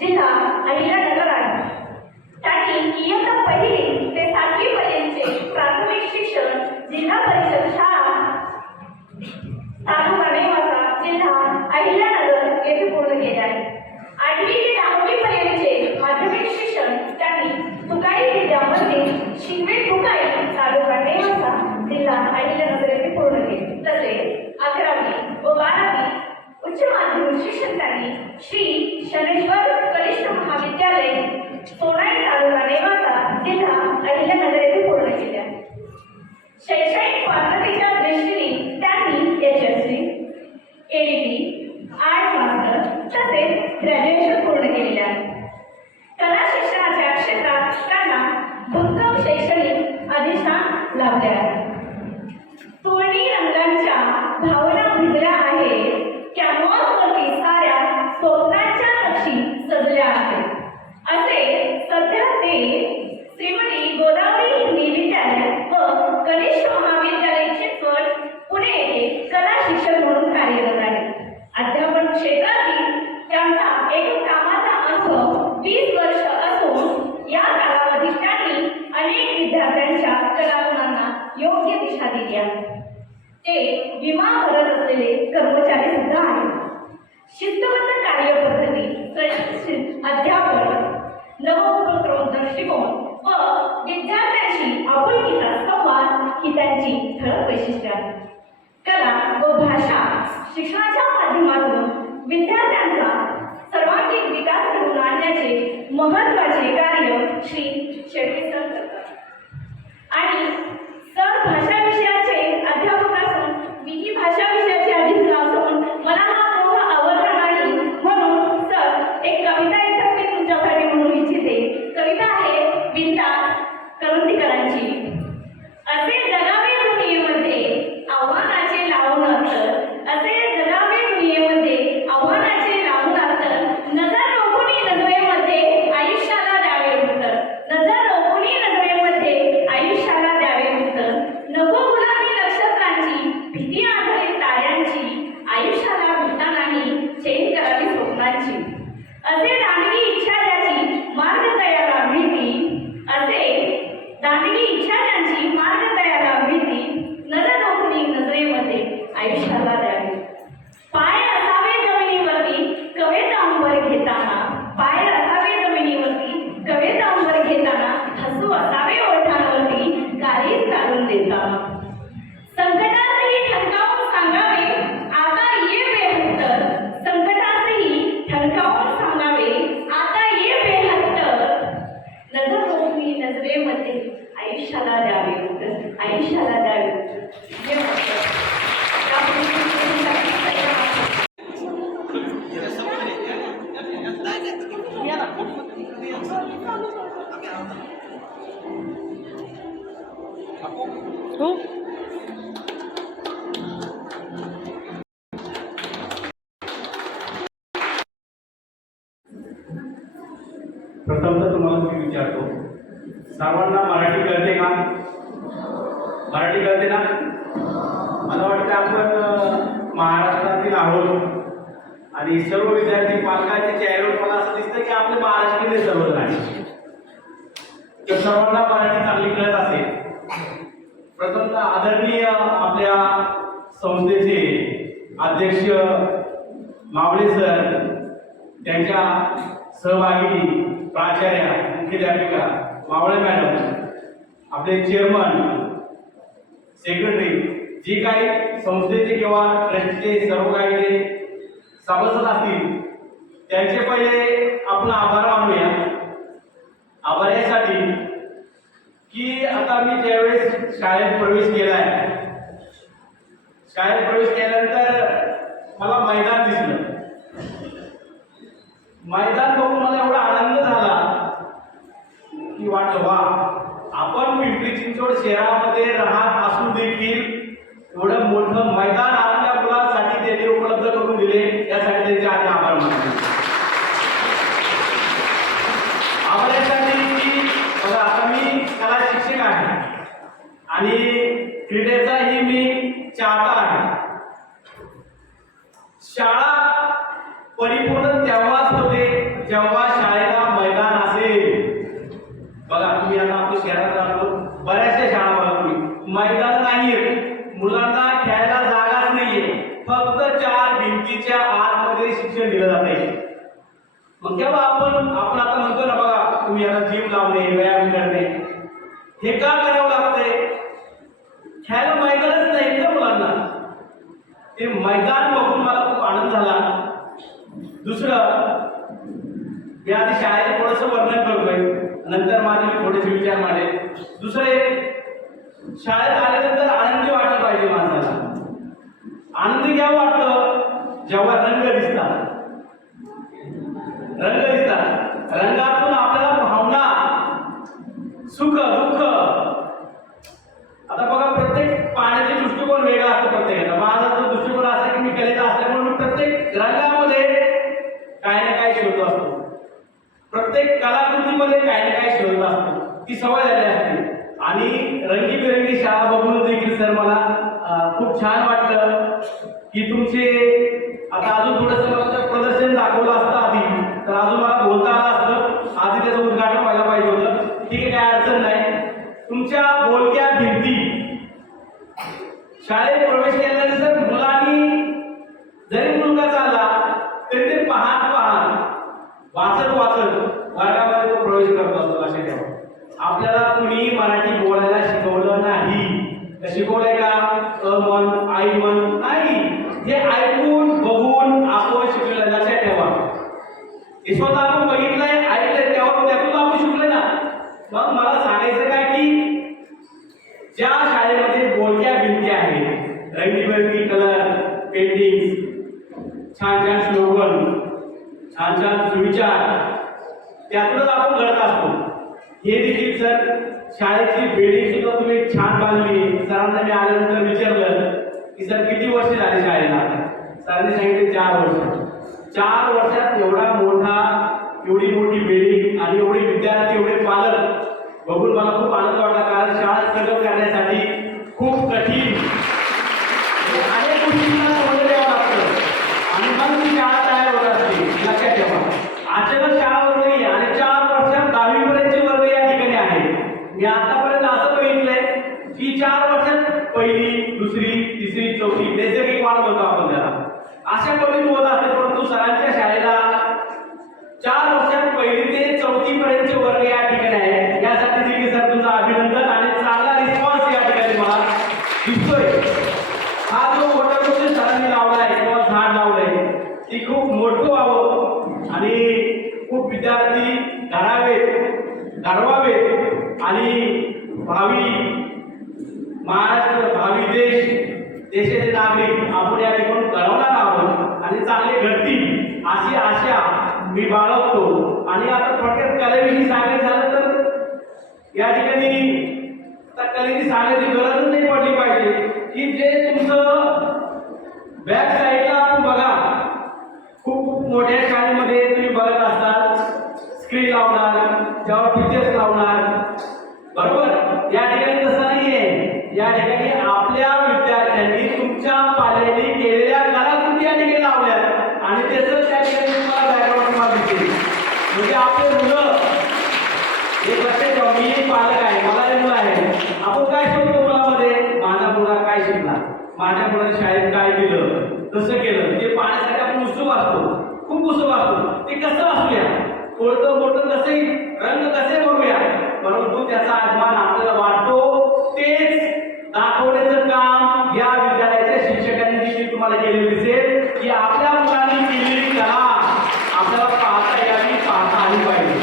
जिल्हा अहिल्यानगर आहे. त्यांनी इयत्ता पहिली ते 7वी पर्यंतचे प्राथमिक शिक्षण जिल्हा परिषद शाळा तालुका नेवासा जिल्हा अहिल्यानगर येथे पूर्ण केले आहे. 8वी ते 10वी पर्यंतचे माध्यमिक शिक्षण त्यांनी तुकाई विद्या मंदिर शिंगवे तुकाई तालुका नेवासा जिल्हा अहिल्यानगर येथे पूर्ण केले. तसेच 11वी व 12वी उच्च माध्यमिक शिक्षण त्यांनी श्री शनेश्वर कनिष्ठ महाविद्यालय सोनाई तालुका नेवासा जिल्हा अहिल्यानगर येथे पूर्ण केले आहे. शैक्षणिक पात्रतेच्या दृष्टीने त्यांनी यशस्वी एडीपी आर्ट मास्टर तसेच ग्रॅज्युएशन पूर्ण केलेले आहे. कला शिक्षणाच्या क्षेत्रात त्यांना भक्कम शैक्षणिक अधिष्ठान लाभले आहे. तोरणी रंगांच्या भावना भिजल्या आहेत, कॅनव्हासवरती साऱ्या स्वप्नांच्या नक्षी सजल्या आहेत असे सध्या ते श्रीमती गोदावरी हिंदी विद्यालय व कनिष्ठ महाविद्यालय चिंचवड पुणे येथे कला शिक्षक म्हणून कार्यरत आहे. अध्यापन क्षेत्रातील त्यांचा एक कामाचा अनुभव 20 वर्ष असून या कालावधीत त्यांनी अनेक विद्यार्थ्यांच्या कलागुणांना योग्य दिशा दिली आहे. ते विमा भरत असलेले कर्मचारी सुद्धा आहेत. शिस्तबद्ध कार्यपद्धती, प्रशिक्षित अध्यापन, नवोपक्रम दृष्टिकोन व विद्यार्थ्यांशी आपुलकीचा संवाद ही त्यांची ठळक वैशिष्ट्ये आहेत. कला व भाषा शिक्षणाच्या माध्यमातून विद्यार्थ्यांचा सर्वांगीण विकास घडवून आणण्याचे महत्त्वाचे कार्य श्री शेळके सर करतात. आणि सर भाषा विषयाचे अध्यापक असून मीही भाषा विषयाचे अधीक्षक असून मला हा मोह आवडला नाही, म्हणून सर एक कविता इथं मी तुमच्यासाठी म्हणू इच्छिते. कविता आहे विंता करंदीकरांची. असे जगावे दुनियेमध्ये आव्हानाचे लावून अंतर, असे जगावे दुनियेमध्ये आव्हानाचे लावून अंतर, नजर रोखुनी नजरेमध्ये आयुष्याला द्यावे उत्तर, नजर रोखुनी नजरेमध्ये आयुष्याला द्यावे उत्तर, नको गुलाबी नक्षत्रांची भीती आधारित ताऱ्यांची, आयुष्याला भीता नाही चैन करावी स्वप्नांची. असे दांडगी इच्छा ज्याची मार्ग तयारा भीती, असे दांडगी इच्छा ज्यांची मार्ग तयारा भीती, नजर रोखुनी नजरेमध्ये आयुष्याला द्यावे. पाय असावे जमिनीवरती कवेत अंबर घेताना, पाय असावे जमिनीवरती कवेत अंबर घेताना, हसू असावे ओठांवरती गालीच काढून देताना. संकटातही ठणकावून सांगावे आता ये बेहत्तर, संकटातही ठणकावून सांगावे आता ये बेहत्तर, नजर रोखुनी नजरेमध्ये आयुष्याला द्यावे उत्तर, आयुष्याला द्यावे उत्तर. प्रथमतः तुम्हाला मी विचारतो, सर्वांना मराठी कळते का? मराठी कळते ना? मला वाटतं आपण महाराष्ट्रातील आहोत आणि सर्व विद्यार्थी पालकांच्या चेहऱ्यावर मला असं दिसतं की आपले महाराष्ट्रीय सर्वजण आहे. तर सर्वांना मराठी चांगली कळत असेल. प्रथमतः आदरणीय आपल्या संस्थेचे अध्यक्ष मावळे सर, त्यांच्या सहभागी प्राचार्या मुख्याध्यापिका मावळे मॅडम, आपले चेअरमन, सेक्रेटरी, जे काही संस्थेचे किंवा ट्रस्टचे सर्व काही सभासद असतील त्यांचे पहिले आपण आभार मानूया. आभार यासाठी की आता मी ज्यावेळेस शाळेत प्रवेश केलाय, शाळेत प्रवेश केल्यानंतर मला मैदान दिसलं. मैदान बघून मला एवढा आनंद झाला की वाटलं वा, आपण पिंपरी चिंचवड शहरामध्ये राहत असून देखील एवढं मोठं मैदान आपल्या मुलांसाठी त्यांनी उपलब्ध करून दिले, यासाठी त्यांचे आधी आभार मानतो. आभार यासाठी की बघा, आता मी कला शिक्षक आहे आणि क्रीडेचाही मी चाहता आहे. शाळा परिपूर्ण तेव्हाच होते जेव्हा शाळेला मैदान असेल. बघा तुम्ही आता आपल्या शहरात राहतो, बऱ्याचशा शाळा बघा तुम्ही मैदान नाहीये, मुलांना खेळायला जागाच नाहीये, फक्त 4 भिंतीच्या आतमध्ये शिक्षण दिलं जाते. मग तेव्हा आपण आता म्हणतो ना, बघा तुम्ही आता जिम लावणे, व्यायाम करणे, हे का करावं लागतंय? खेळायला मैदानच नाही ना मुलांना. ते मैदान बघून मला खूप आनंद झाला. दुसरं, मी आधी शाळेत थोडंसं वर्णन करतोय, नंतर माझे मी थोडेसे विचार मांडेल. दुसरे, शाळेत आल्यानंतर आनंदी वाटलं पाहिजे माणसाला. आनंदी काय वाटतं? जेव्हा रंग दिसतात. रंगातून आपल्याला भावना, सुख दुःख. आता बघा प्रत्येक पाण्याचे दृष्टिकोन वेगळा असतो प्रत्येकाचा. माझा तो दृष्टिकोन असा की मी कलेचा असल्यामुळे मी प्रत्येक रंगामध्ये काही ना काही शोधत असतो, प्रत्येक कलाकृतीमध्ये काही ना काही शोधत असतो. ती सवय झाली असते. आणि रंगीबेरंगी शाळा बघून देखील सर मला खूप छान वाटलं की तुमचे आता अजून थोडंसं मला प्रदर्शन दाखवलं असतं आधी, तर अजून मला बोलता आलं असतं. आधी त्याचं उद्घाटन व्हायला पाहिजे होतं. ठीक आहे, काय अडचण नाही. तुमच्या बोलक्या भिंती, शाळेत प्रवेश केल्यानंतर मुलांनी जरी मुलगा चालला तरी ते पाहत वाचत वर्गामध्ये तो प्रवेश करत असतो. लक्षात ठेवा, आपल्याला कुणी मराठी बोलायला शिकवलं नाही. शिकवलंय का? मन आई मन नाही, हे ऐकून बघून आपण शिकलेलं. लक्षात ठेवा, हे स्वतः आपण बघितलंय, ऐकलंय, त्यातून आपण शिकलोय ना. मग मला सांगायचं काय की ज्या शाळेमध्ये बोलक्या भिंती आहेत, रंगीबेरंगी कलर पेंटिंग, छान छान स्लोगन, छान छान सुविचार, त्यातूनच आपण घडत असतो. हे देखील सर, शाळेची बिल्डिंग सुद्धा तुम्ही छान बांधली. सरांना मी आल्यानंतर विचारलं की सर किती वर्ष झाली शाळेला? सरांनी सांगितले 4 वर्ष. 4 वर्षात एवढी मोठी बिल्डिंग आणि एवढे विद्यार्थी, एवढे पालक बघून मला खूप आनंद वाटला. कारण शाळा स्ट्रगल करण्यासाठी खूप कठीण अनेक गोष्टींना समजून द्यावं लागतं आणि मग ती शाळा तयार होत असते. लक्षात ठेवा, अचानक शाळा होत नाही. आणि 4 वर्षात 10वी पर्यंतचे वर्ग या ठिकाणी आहेत. मी आतापर्यंत असं बघितलंय की 4 वर्षात 1ली, 2री, 3री, 4थी नैसर्गिक वाढ होतो आपण त्याला, अशा पद्धतीने होत असते. परंतु सरांच्या शाळेला 4 वर्षात 1ली ते 4थी पर्यंतचे वर्ग या ठिकाणी आहेत. यासाठी देखील सर तुमचं अभिनंदन आणि चांगला रिस्पॉन्स या ठिकाणी मला दिसतोय. हा जो मोठा वृक्ष सरांनी लावला आहे किंवा झाड लावलंय, ती खूप मोठं व्हावं आणि खूप विद्यार्थी घडवावेत आणि भावी महाराष्ट्र, भावी देशाचे नागरिक आपण या ठिकाणी घडवणार आहोत आणि चांगले घडतील अशी आशा मी बाळगतो. आणि आता थोडक्यात कलेविषयी सांगायचं झालं तर या ठिकाणी आता कलेची सांगायची गरजच नाही पडली पाहिजे की जे तुमचं बॅक साईडला आपण बघा, खूप मोठ्या शाळेमध्ये तुम्ही बघत असताल स्क्रीन लावणार, त्यावर पिक्चर्स लावणार, बरोबर. या ठिकाणी तसं नाहीये. या ठिकाणी आपल्या विद्यार्थ्यांनी तुमच्या पाल्याने केलेल्या कलाकृती या ठिकाणी लावल्या आणि त्याचं त्या ठिकाणी तुम्हाला बॅकग्राऊंड तुम्हाला दिसेल. म्हणजे आपले मुलं, एक लक्षात ठेवा, मी एक पालक आहे, मला एक मुलं आहे. आपण काय शिकतो मुलामध्ये? माझा मुलगा काय शिकला, माझ्या मुलाने शाळेत काय केलं, कसं केलं, ते पाहण्यासाठी आपण उत्सुक असतो, खूप उत्सुक असतो. ते कसं असूया, थोडं मोठं कसंही, रंग कसे बघूया, परंतु त्याचा अभिमान आपल्याला वाटतो. तेच दाखवण्याचं काम या विद्यालयाच्या शिक्षकांनी देखील तुम्हाला केलेलं दिसेल की आपल्या मुलांनी केलेली कला आपल्याला पाहता यावी, पाहता आली पाहिजे.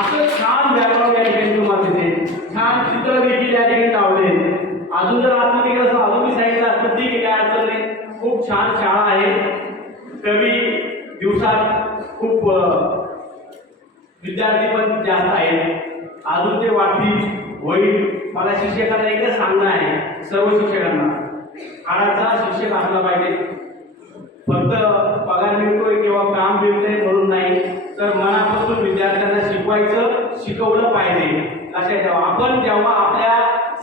असं छान बॅकग्राऊंड या ठिकाणी तुम्हाला दिसेल. छान चित्र देखील या ठिकाणी लावले. अजून जर आतमध्ये गेलं असं अजून मी सांगितलं असतं, ठीक आहे, काय अडचण नाही. खूप छान शाळा आहे. कमी दिवसात खूप विद्यार्थी पण जास्त आहेत. अजून ते वाढतील, होईल. मला शिक्षकांना एकच सांगणं आहे, सर्व शिक्षकांना, काळाचा शिक्षक असला पाहिजे. फक्त पगार मिळतोय किंवा काम मिळतंय म्हणून नाही, तर मनापासून विद्यार्थ्यांना शिकवलं पाहिजे. लक्षात ठेवा, आपण जेव्हा आपल्या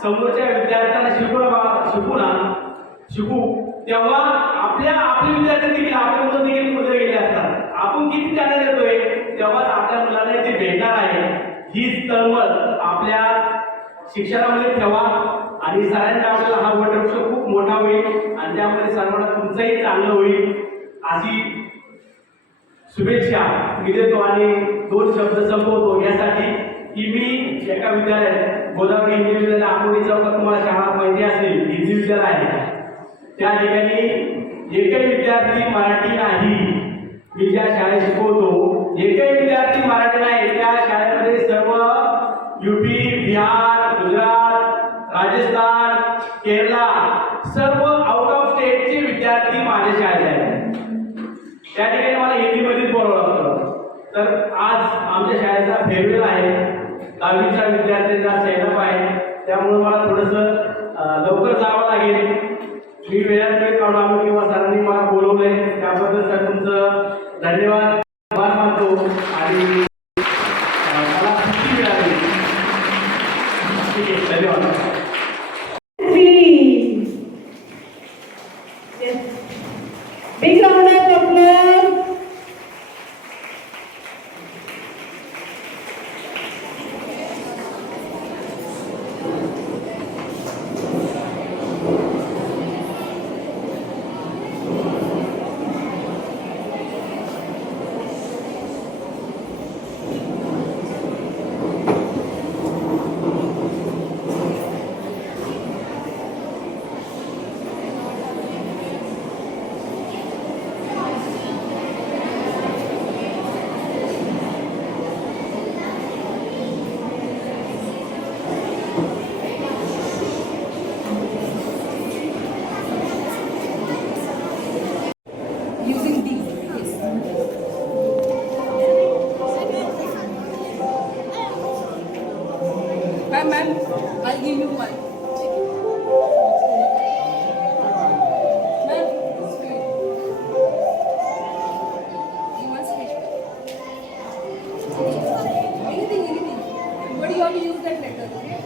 समोरच्या विद्यार्थ्यांना शिकू तेव्हा आपले विद्यार्थी देखील, आपले मुलं देखील पुढे गेले असतात. आपण किती त्यांना देतोय तेव्हाच आपल्या मुलांना ते भेटणार आहे. हीच तळमळ आपल्या शिक्षणामध्ये ठेवा आणि सरांच्या आपल्याला हा वटवृक्ष खूप मोठा होईल आणि त्यामध्ये सर्वांना तुमचंही चांगलं होईल अशी शुभेच्छा मी देतो. आणि 2 शब्द संपवतो यासाठी की मी एका विद्यालयात गोदावरी हिंदी विद्यालय आंबोली चौकात तुम्हाला शाळा माहिती असेल, हिंदी विद्यालय आहे. त्या ठिकाणी एकही विद्यार्थी मराठी नाही. मी ज्या शाळेत शिकवतो एकही विद्यार्थी मराठी नाही. त्या शाळेमध्ये सर्व यूपी, बिहार, गुजरात, राजस्थान, केरला सर्व आउट ऑफ स्टेटचे विद्यार्थी माझ्या शाळेत आहेत. त्या ठिकाणी मला हिंदीमध्येच बोलावं लागतं. तर आज आमच्या शाळेचा फेअरवेल आहे, 10वीच्या विद्यार्थ्यांचा सेटअप आहे. त्यामुळे मला थोडंसं लवकर जावं लागेल. मी वेळात वेळ काढून आलो किंवा सरांनी मला बोलवलंय त्याबद्दल सर तुमचं धन्यवाद मानतो. आणि मला सुट्टी मिळाली. ठीक आहे, धन्यवाद. Big round of applause. Using D. Yes. Ma'am, I'll give you one. Ma'am, sweet. You want sweet? Anything. But you have to use that letter, okay?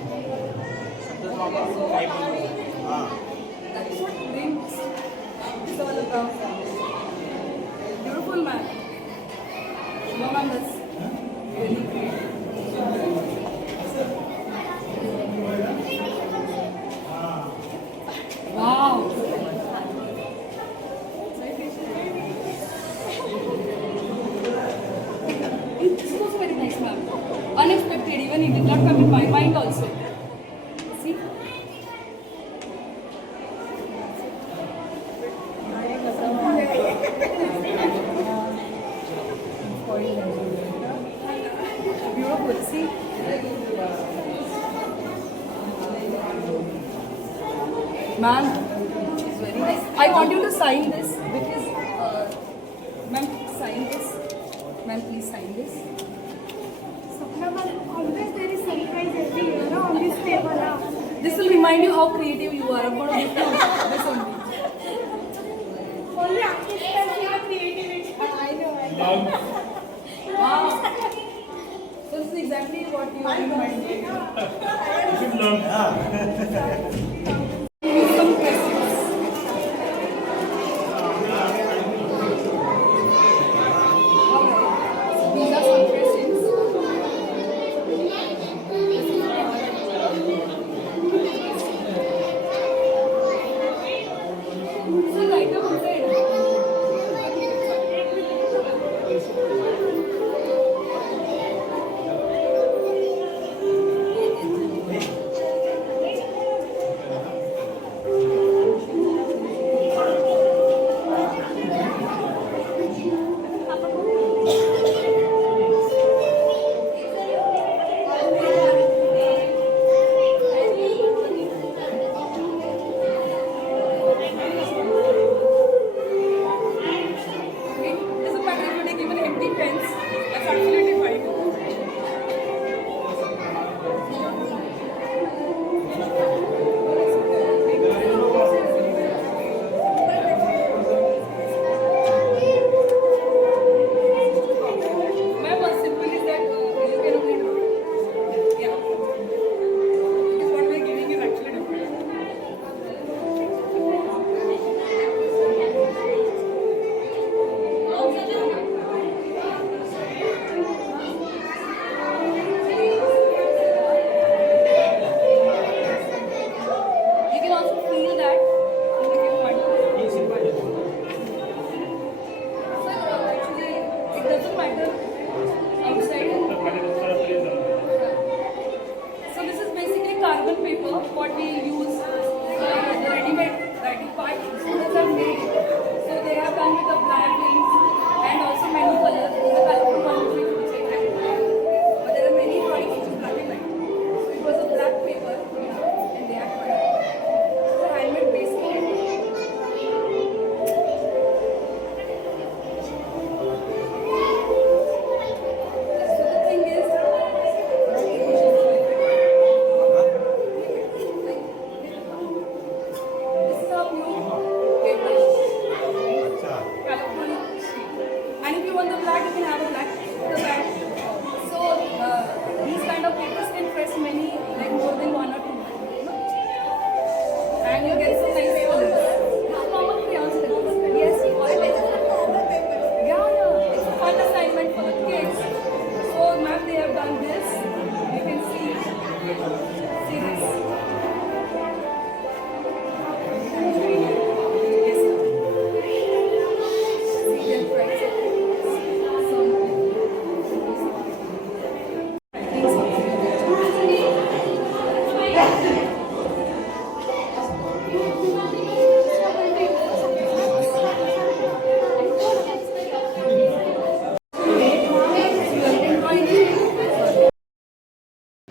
That is what brings this all about. Beautiful man. No man, that's really great. Wow. This was very nice, ma'am. Unexpected, even it did not come in my mind also. See? Beautiful, see? Ma'am, it's very nice. I want you to sign this because, ma'am, sign this. Ma'am, please sign this. Always there is surprise every year no, on this table. This will remind you how creative you are. I'm going to give you this only. Only artists can have creativity. I know. Wow. So this is exactly what you are reminding. Some questions. These are some questions. So light up red.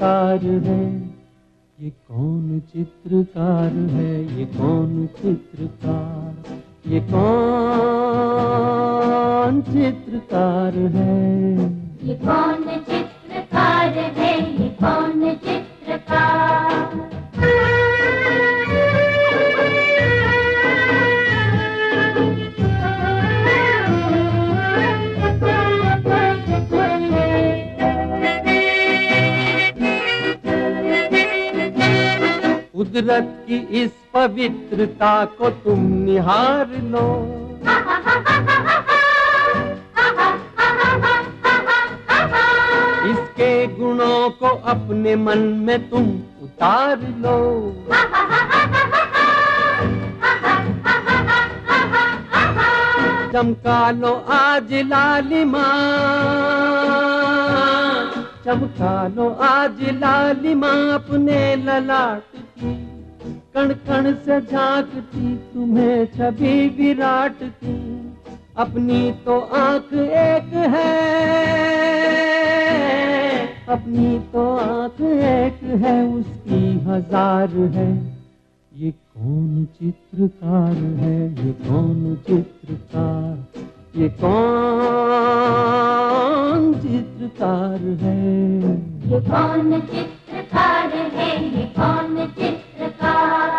चित्रकार है, ये कौन चित्रकार है, ये कौन चित्रकार, ये कौन चित्रकार है, ये कौन चित्रकार है, ये कौन चित्रकार। कुदरत की इस पवित्रता को तुम निहार लो, इसके गुणों को अपने मन में तुम उतार लो। चमका लो आज लालिमा, चमका लो आज लालिमा अपने ललाट की, कण कण से झांकती तुम्हें छवि विराट की। अपनी तो आंख एक है, अपनी तो आंख एक है, उसकी हजार है। ये कौन चित्रकार है, ये कौन चित्रकार, ये कौन चित्रकार है, ये कौन चित्रकार है, ये कौन चित्रकार।